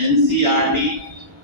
NCERT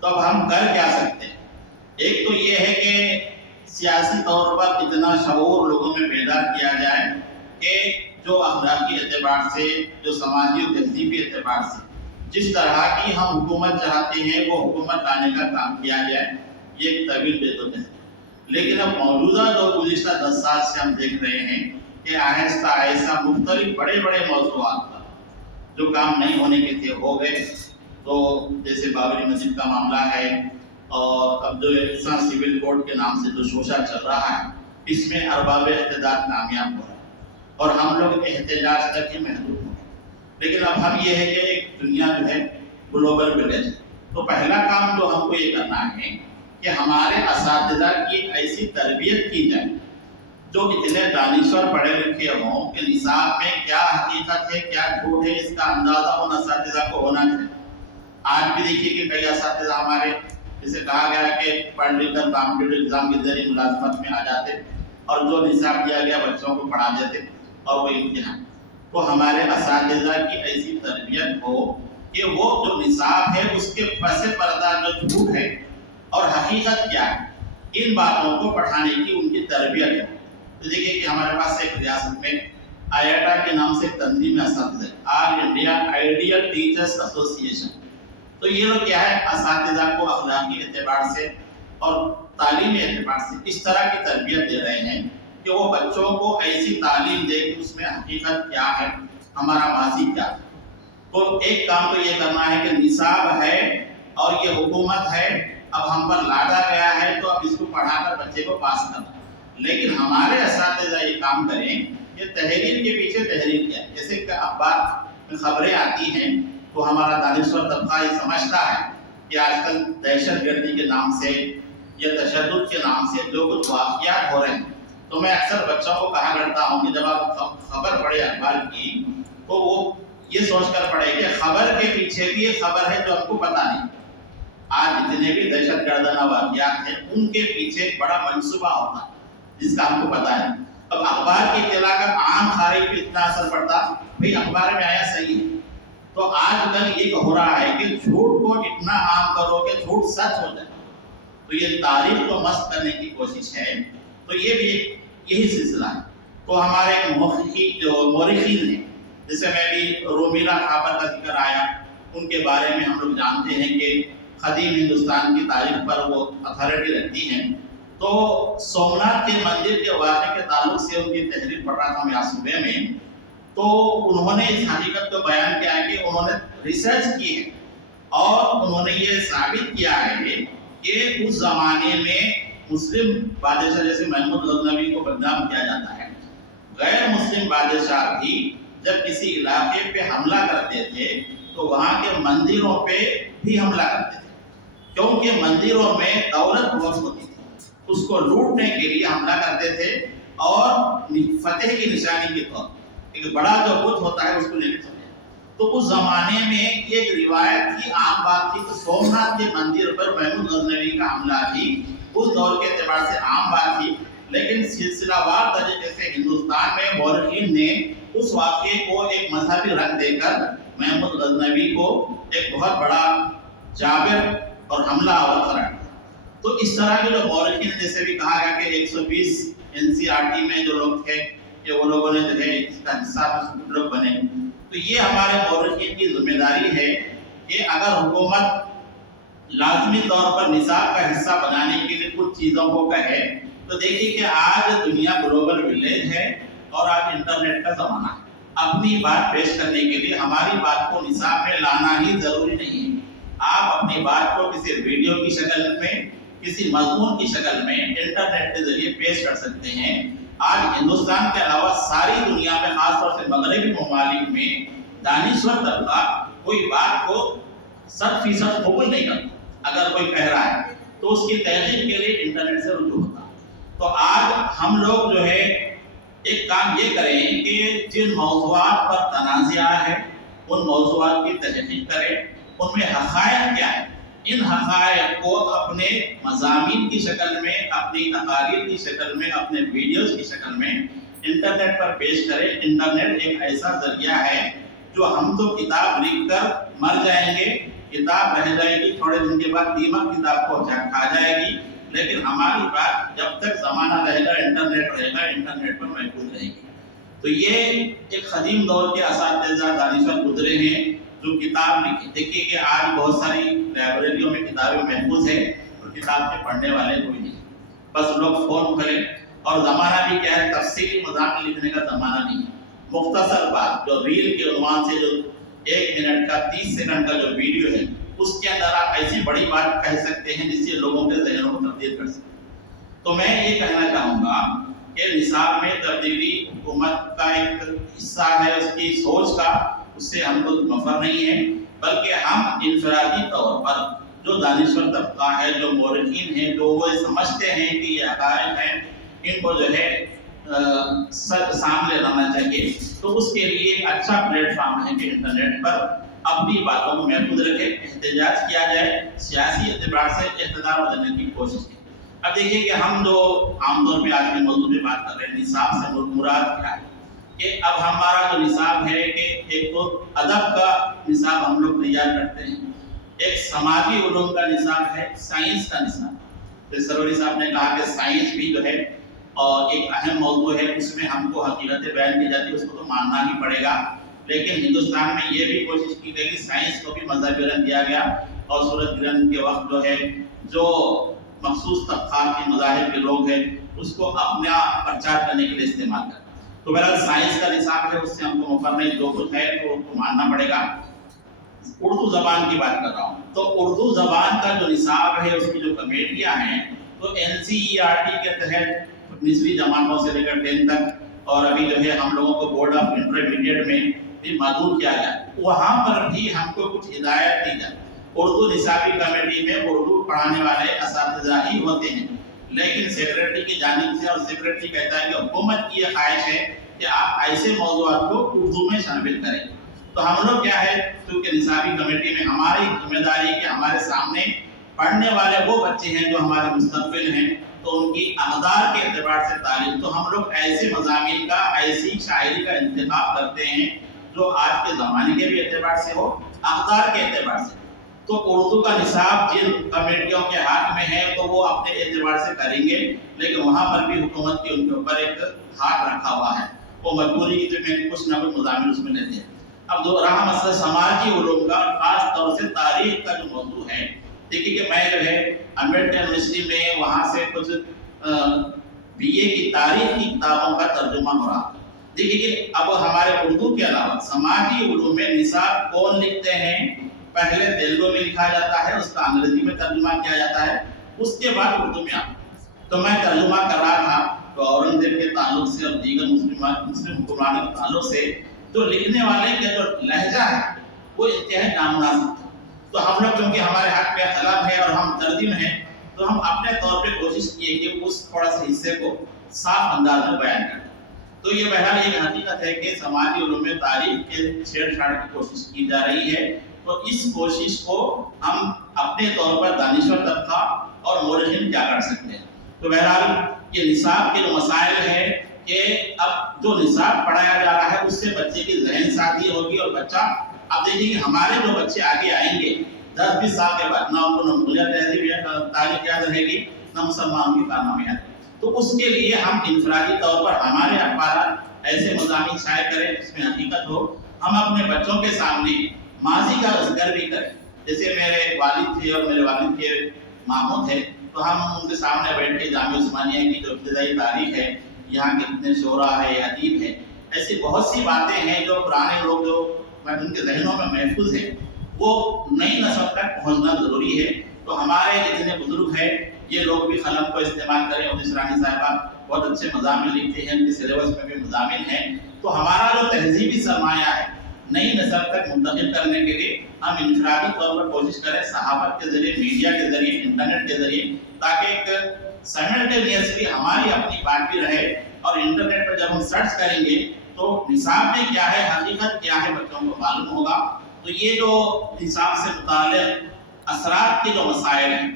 تو اب ہم کر کیا سکتے ہیں؟ ایک تو یہ ہے کہ سیاسی طور پر اتنا شعور لوگوں میں پیدا کیا جائے کہ جو اخلاقی اعتبار سے، جو سماجی و تہذیبی اعتبار سے جس طرح کی ہم حکومت چاہتے ہیں وہ حکومت لانے کا کام کیا جائے، یہ ایک طویل جدوجہد ہے۔ لیکن اب موجودہ جو گزشتہ 10 سال سے ہم دیکھ رہے ہیں کہ آہستہ آہستہ مختلف بڑے بڑے موضوعات پر جو کام نہیں ہونے کے تھے ہو گئے۔ تو جیسے بابری مسجد کا معاملہ ہے، اور اب جو احسان سول کوڈ کے نام سے جو شوشہ چل رہا ہے، اس میں ارباب اقتدار کامیاب ہو رہا ہے اور ہم لوگ احتجاج تک ہی محدود ہو رہے۔ لیکن اب ہم یہ ہے کہ ایک دنیا جو ہے گلوبل ولیج ہے، تو پہلا کام جو ہم کو یہ کرنا ہے کہ ہمارے اساتذہ کی ایسی تربیت کی جائے جو اتنے دانشور پڑھے لکھے ہوں کہ نصاب میں کیا حقیقت ہے کیا جھوٹ ہے اس کا اندازہ ان اساتذہ کو ہونا چاہیے۔ آج بھی دیکھیے کہ کئی اساتذہ ہمارے جسے کہا گیا کہ پڑھ لکھ کر کمپٹیٹیو ایگزام کے ذریعے ملازمت میں آ جاتے اور جو نصاب دیا گیا بچوں کو پڑھا دیتے اور وہ امتحان۔ تو ہمارے اساتذہ کی ایسی تربیت ہو کہ وہ جو نصاب ہے اس کے پس پردہ جو جھوٹ ہے اور حقیقت کیا ہے ان باتوں کو پڑھانے کی ان کی تربیت ہے۔ تو دیکھیے کہ ہمارے پاس ایک ریاست میں آئیٹا کے نام سے ایک تنظیم اساتذہ آل انڈیا آئیڈیل ٹیچرز ایسوسی ایشن۔ تو یہ لوگ کیا ہے اساتذہ کو اخلاقی اعتبار سے اور تعلیمی اعتبار سے اس طرح کی تربیت دے رہے ہیں کہ وہ بچوں کو ایسی تعلیم دے کہ اس میں حقیقت کیا ہے، ہمارا ماضی کیا ہے۔ تو ایک کام تو یہ کرنا ہے کہ نصاب ہے اور یہ حکومت ہے، اب ہم پر لادا گیا ہے تو اب اس کو پڑھا کر بچے کو پاس کرنا۔ لیکن ہمارے اساتذہ یہ کام کریں کہ تحریر کے پیچھے تحریر کیا ہے۔ جیسے کہ اخبار میں خبریں آتی ہیں تو ہمارا دانشور طبقہ یہ سمجھتا ہے کہ آج کل دہشت گردی کے نام سے یا تشدد کے نام سے جو کچھ واقعات ہو رہے ہیں، تو میں اکثر بچوں کو کہا کرتا ہوں کہ جب آپ خبر پڑھے اخبار کی تو وہ یہ سوچ کر پڑھے کہ خبر کے پیچھے بھی ایک خبر ہے جو ہم کو پتہ نہیں۔ آج جتنے بھی دہشت گردانہ واقعات ہیں ان کے پیچھے ایک بڑا منصوبہ ہوتا ہے جس کا ہم کو پتہ ہے۔ اب اخبار کی اطلاع کا عام خارج پہ اتنا اثر پڑتا، بھئی اخبار میں آیا صحیح ہے۔ تو آج کل یہ ہو رہا ہے کہ جھوٹ کو اتنا عام کرو کہ جھوٹ سچ ہو جائے، تو یہ تاریخ کو مست کرنے کی کوشش ہے۔ تو یہ بھی یہی سلسلہ ہے۔ تو ہمارے مورخین ہیں، جیسے میں بھی رومیلا تھاپر کا ذکر آیا، ان کے بارے میں ہم لوگ جانتے ہیں کہ قدیم ہندوستان کی تاریخ پر وہ اتھارٹی رکھتی ہیں۔ تو سومناتھ کے مندر کے واقعے کے تعلق سے ان کی تحریر پڑھ رہا تھا میں صوبے میں، تو انہوں نے اس حقیقت کو بیان کیا ہے کہ انہوں نے ریسرچ کی ہے اور انہوں نے یہ ثابت کیا ہے کہ اس زمانے میں مسلم بادشاہ جیسے محمود غزنوی کو بدنام کیا جاتا ہے، غیر مسلم بادشاہ بھی جب کسی علاقے پہ حملہ کرتے تھے تو وہاں کے مندروں پہ بھی حملہ کرتے تھے، کیونکہ مندروں میں دولت بہت ہوتی تھی، اس کو لوٹنے کے لیے حملہ کرتے تھے اور فتح کی نشانی کے طور پر ایک بڑا جو بت ہوتا ہے اس کو لے کے چلے۔ تو اس زمانے میں ایک روایت تھی، عام بات تھی، تو سومناتھ کے مندر پر محمود غزنوی کا حملہ بھی اس دور کے اعتبار سے عام بات تھی، لیکن سلسلہ وار طریقے سے ہندوستان میں مورخین نے اس واقعے کو ایک مذہبی رنگ دے کر محمود غزنوی کو ایک بہت بڑا جابر اور حملہ آور قرار دیا۔ تو اس طرح کے جو مورخین جیسے بھی کہا گیا کہ 120 NCERT میں جو لوگ تھے کہ وہ لوگوں نے جو ہے اس کا حصہ لوگ بنے۔ تو یہ ہمارے مورخین کی ذمہ داری ہے کہ اگر حکومت لازمی طور پر نصاب کا حصہ بنانے کے لیے کچھ چیزوں کو کہے، تو دیکھیے کہ آج دنیا گلوبل ولیج ہے اور آج انٹرنیٹ کا زمانہ ہے۔ اپنی بات پیش کرنے کے لیے ہماری بات کو نصاب میں لانا ہی ضروری نہیں ہے، آپ اپنی بات کو کسی ویڈیو کی شکل میں، کسی مضمون کی شکل میں انٹرنیٹ کے ذریعے پیش کر سکتے ہیں۔ آج ہندوستان کے علاوہ ساری دنیا میں، خاص طور سے مغربی ممالک میں، دانشور طبقہ کوئی بات کو 100% قبول نہیں کرتا۔ اگر کوئی کہہ رہا ہے تو اس کی تحقیق کے لیے انٹرنیٹ سے رجوع ہوتا ہے۔ تو آج ہم لوگ جو ہے ایک کام یہ کریں کہ جن موضوعات پر تنازعہ ہے ان موضوعات کی تحقیق کریں، ان میں حقائق کیا ہے، ان حقائق کو اپنے مضامین کی شکل میں، اپنی تقاریر کی شکل میں، اپنے ویڈیوز کی شکل میں انٹرنیٹ پر پیش کریں۔ انٹرنیٹ ایک ایسا ذریعہ ہے جو ہم تو کتاب لکھ کر مر جائیں گے، کتاب رہ جائے گی، تھوڑے دن کے بعد دیمک کتاب کو کھا جائے گی، لیکن ہماری بات جب تک زمانہ رہے گا، انٹرنیٹ رہے گا، انٹرنیٹ پر محفوظ رہے گی۔ تو یہ ایک قدیم دور کے اساتذہ دانشور گزرے ہیں جو کتاب لکھی۔ دیکھیے کہ آج بہت ساری لائبریریوں میں کتابیں محفوظ ہیں اور کتاب کے پڑھنے والے کوئی نہیں، بس لوگ فون کھولیں، اور زمانہ بھی کیا ہے، تفصیلی مضامین لکھنے کا زمانہ نہیں ہے۔ مختصر بات جو ریل کے عنوان سے جو 1 منٹ کا 30 سیکنڈ کا جو ویڈیو ہے، اس کے اندر آپ ایسی بڑی بات کہہ سکتے ہیں جس سے لوگوں کے ذہنوں کو تبدیل کر سکتے ہیں۔ تو میں یہ کہنا چاہوں گا کہ نصاب میں تبدیلی حکومت کا ایک حصہ ہے، اس کی سوچ کا، اس سے ہم لوگ مفر نہیں ہے، بلکہ ہم انفرادی طور پر جو دانشور طبقہ ہے، جو مورخین ہیں، جو وہ سمجھتے ہیں کہ یہ حقائق ہیں، ان کو جو ہے سچ سامنے لانا چاہیے۔ تو اس کے لیے ایک اچھا پلیٹ فارم ہے کہ انٹرنیٹ پر اپنی باتوں کو محفوظ رکھے، احتجاج کیا جائے، سیاسی اعتبار سے اقتدار بدلنے کی کوشش کی۔ اب دیکھیے کہ ہم جو عام طور پہ آج کے موضوع پہ بات کر رہے ہیں، نصاب سے مراد کیا ہے، کہ اب ہمارا جو نصاب ہے کہ ایک تو ادب کا نصاب ہم لوگ تیار کرتے ہیں، ایک سماجی علوم کا نصاب ہے، سائنس کا نصاب۔ تو سروری صاحب نے کہا کہ سائنس بھی جو ہے اور ایک اہم موضوع ہے، اس میں ہم کو حقیقتیں بیان کی جاتی ہے، اس کو تو ماننا ہی پڑے گا، لیکن ہندوستان میں یہ بھی کوشش کی گئی کہ سائنس کو بھی مذہبی رنگ دیا گیا، اور سورج گرہن کے وقت جو ہے جو مخصوص طبقات کے مذاہب کے لوگ ہیں اس کو اپنا پرچار کرنے کے لیے استعمال کرتے ہیں۔ تو بہرحال سائنس کا نصاب ہے، اس سے ہم کو مفر نہیں، جو کچھ ہے تو ان کو ماننا پڑے گا۔ اردو زبان کی بات کر رہا ہوں، تو اردو زبان کا جو نصاب ہے، اس کی جو کمیٹیاں ہیں، تو NCERT کے تحت نچلی جماعتوں سے لے کر 10 تک، اور ابھی جو ہے ہم لوگوں کو بورڈ آف انٹرمیڈیٹ میں بھی معدول کیا جائے، وہاں پر بھی ہم کو کچھ ہدایت دی جائے۔ اردو نصابی کمیٹی میں اردو پڑھانے والے اساتذہ ہی ہوتے ہیں، لیکن سیکریٹری کی جانب سے، اور سیکریٹری کہتا ہے کہ حکومت کی یہ خواہش ہے کہ آپ ایسے موضوعات کو اردو میں شامل کریں۔ تو ہم لوگ کیا ہے، کیونکہ نصابی کمیٹی میں ہماری ذمہ داری کہ ہمارے سامنے پڑھنے والے وہ بچے ہیں جو ہمارے مستقبل ہیں، تو ان کی اقدار کے اعتبار سے تعلیم، تو ہم لوگ ایسے مضامین کا، ایسی شاعری کا انتخاب کرتے ہیں جو آج کے زمانے کے بھی اعتبار سے ہو، اقدار کے اعتبار سے۔ تو اردو کا نصاب جن کمیٹیوں کے ہاتھ میں ہے تو وہ اپنے اعتبار سے کریں گے، لیکن وہاں پر بھی حکومت کی ان کے اوپر ایک ہاتھ رکھا ہوا ہے، وہ مجبوری کی میں کچھ نہ کچھ مضامین اس میں لیتے ہیں۔ اب جو رہا مسئلہ سماجی علوم کا، خاص طور سے تاریخ کا جو موضوع ہے، دیکھیے کہ میں جو ہے امبیڈکر یونیورسٹی میں وہاں سے کچھ BA کی تاریخ کی کتابوں کا ترجمہ ہو رہا۔ دیکھیے کہ اب ہمارے اردو کے علاوہ سماجی علوم میں نصاب کون لکھتے ہیں؟ پہلے تیلگو میں لکھا جاتا ہے، اس کا انگریزی میں ترجمہ کیا جاتا ہے، اس کے بعد اردو میں آتا ہے۔ تو میں ترجمہ کر رہا تھا تو اورنگزیب کے تعلق سے اور دیگر مسلم حکمرانوں کے تعلق سے جو لکھنے والے کا جو لہجہ ہے وہ انتہائی نامناسب تھا۔ تو ہم لوگ کیونکہ ہمارے حق میں طلب ہے اور ہم ترجم ہیں، تو ہم اپنے طور پہ کوشش کیے کہ اس تھوڑا سا حصے کو صاف انداز میں بیان کریں۔ تو یہ بہرحال ایک حقیقت ہے کہ سماجی علوم میں تاریخ کے چھیڑ چھاڑ کی کوشش کی جا رہی ہے، تو اس کوشش کو ہم اپنے طور پر دانشور طبقہ اور مورخین کیا کر سکتے ہیں۔ تو بہرحال یہ نصاب کے جو مسائل ہے کہ اب جو نصاب پڑھایا جا رہا ہے اس سے بچے کی ذہن سازی ہوگی، اور بچہ اب دیکھیے کہ ہمارے جو بچے آگے آئیں گے 10-20 سال کے بعد، نہ ان کو نہ تہذیب تاریخ یاد رہے گی، نہ مسلمانوں کی کارنامے یاد، تو اس کے لیے ہم انفرادی طور پر ہمارے اخبارات ایسے مضامین شائع کریں جس میں حقیقت ہو، ہم اپنے بچوں کے سامنے ماضی کا ذکر بھی کریں۔ جیسے میرے والد تھے اور میرے والد کے ماموں تھے، تو ہم ان کے سامنے بیٹھ کے جامعہ عثمانیہ کی جو ابتدائی تاریخ ہے، یہاں کتنے شعراء ہے، ادیب ہے، ایسی بہت سی باتیں ہیں جو پرانے لوگ جو ان کے ذہنوں میں محفوظ ہے، وہ نئی نسل تک پہنچنا ضروری ہے۔ تو ہمارے جتنے بزرگ ہیں یہ لوگ بھی قلم کو استعمال کریں، ادیس رانی صاحبہ بہت اچھے مضامین لکھتے ہیں، ان کے سلیبس میں بھی مضامین ہیں۔ تو ہمارا جو تہذیبی سرمایہ ہے نئی نسل تک منتقل کرنے کے لیے ہم انفرادی طور پر کوشش کریں، صحافت کے ذریعے، میڈیا کے ذریعے، انٹرنیٹ کے ذریعے، تاکہ ایک سائملٹینیسلی ہماری اپنی بات بھی رہے، اور انٹرنیٹ پر جب ہم سرچ کریں گے تو نصاب میں کیا ہے، حقیقت کیا ہے، بچوں کو معلوم ہوگا۔ تو یہ جو نصاب سے متعلق اثرات کے جو مسائل ہیں،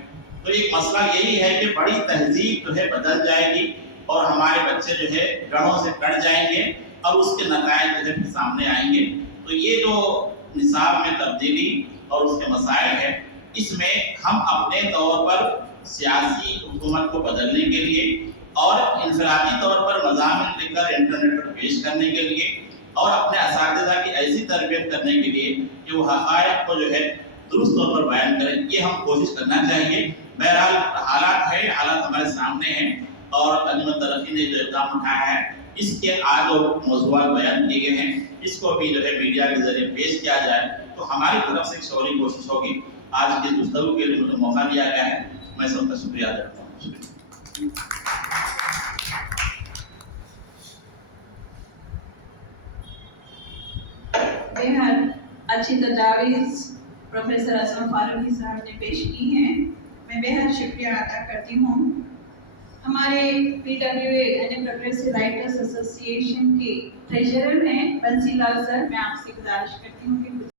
تو ایک مسئلہ یہی ہے کہ بڑی تہذیب جو ہے بدل جائے گی، اور ہمارے بچے جو ہے گڑھوں سے کٹ جائیں گے، اور اس کے نتائج جو ہے سامنے آئیں گے۔ تو یہ جو نصاب میں تبدیلی اور اس کے مسائل ہے، اس میں ہم اپنے طور پر سیاسی حکومت کو بدلنے کے لیے اور انفرادی طور پر مضامین لکھ کر انٹرنیٹ پر پیش کرنے کے لیے اور اپنے اساتذہ کی ایسی تربیت کرنے کے لیے کہ وہ حقائق کو جو ہے درست طور پر بیان کریں، یہ ہم کوشش کرنا چاہیے۔ بہرحال حالات ہے، حالات ہمارے سامنے ہیں اور انجمن ترقی نے جو اقدام اٹھایا ہے اس کے آج موضوعات بیان کیے گئے ہیں، اس کو بھی جو ہے میڈیا کے ذریعے پیش کیا جائے تو ہماری طرف سے ایک شعوری کوشش ہوگی۔ آج کی گفتگو کے لیے مجھے موقع دیا گیا ہے، میں سب کا شکریہ ادا کرتا ہوں۔ بہت اچھی تجاویز پروفیسر اسلم فاروقی صاحب نے پیش کی ہیں، میں بہت شکریہ ادا کرتی ہوں۔ ہمارے PWA یعنی پروگریسو رائٹرز ایسوسی ایشن کے ٹریجرر ہیں بنسی لال سر، میں آپ سے گزارش کرتی ہوں کہ